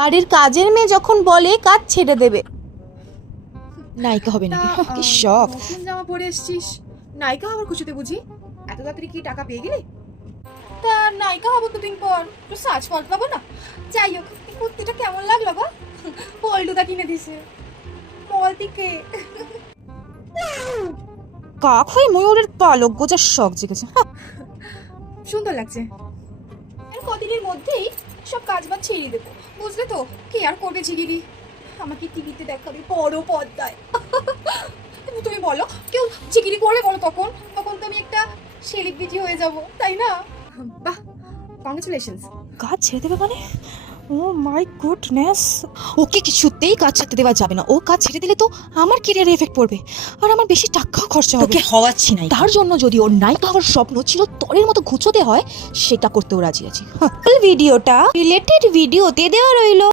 বাড়ির কাজের মেয়ে যখন বলে কাজ ছেড়ে দেবে, নায়িকা হবে নাকি? কি শখ! নতুন জামা পরে এসেছিস, নায়িকা হওয়ার খুশিতে বুঝি? এত তাড়াতাড়ি কি টাকা পেয়ে গেলি? তা নায়িকা হবো দুদিন পর, তো সাজ ফল পাবো না? যাই হোক, এই কুর্তিটা কেমন লাগলো গো? পল্টুদা কিনে দিছে মল থেকে। কাক হয়ে ময়ূরের পালক গোজার শখ জেগেছে। সুন্দর লাগছে। আর কদিনের মধ্যেই সব কাজ বাজ ছেড়ে দেবো, বুঝলে তো? কি আর করবে ঝিগিরি, আমাকে টিভিতে দেখাবে বড় পর্দায়। তুমি বলো, কেউ ঝিগিরি করবে বলো? তখন তখন তো আমি একটা সেলিব্রিটি হয়ে যাব, তাই না? বাহ, কংগ্রেচুলেশনস। কাজ ছেড়ে দেবে মানে? ও মাই গুডনেস! ওকে কিছুতেই কাজ ছাড়তে দেওয়া যাবে না। ও কাজ ছেড়ে দিলে তো আমার ক্যারিয়ারে এফেক্ট পড়বে, আর আমার বেশি টাকাও খরচা হবে। তোকে হওয়াচ্ছি না, তার জন্য যদি ওর নায়িকা হওয়ার স্বপ্ন চিরতরের মতো ঘুচোতে হয়, সেটা করতেও রাজি আছি। ভিডিওটা রিলেটেড ভিডিওতে দেওয়া রইলো।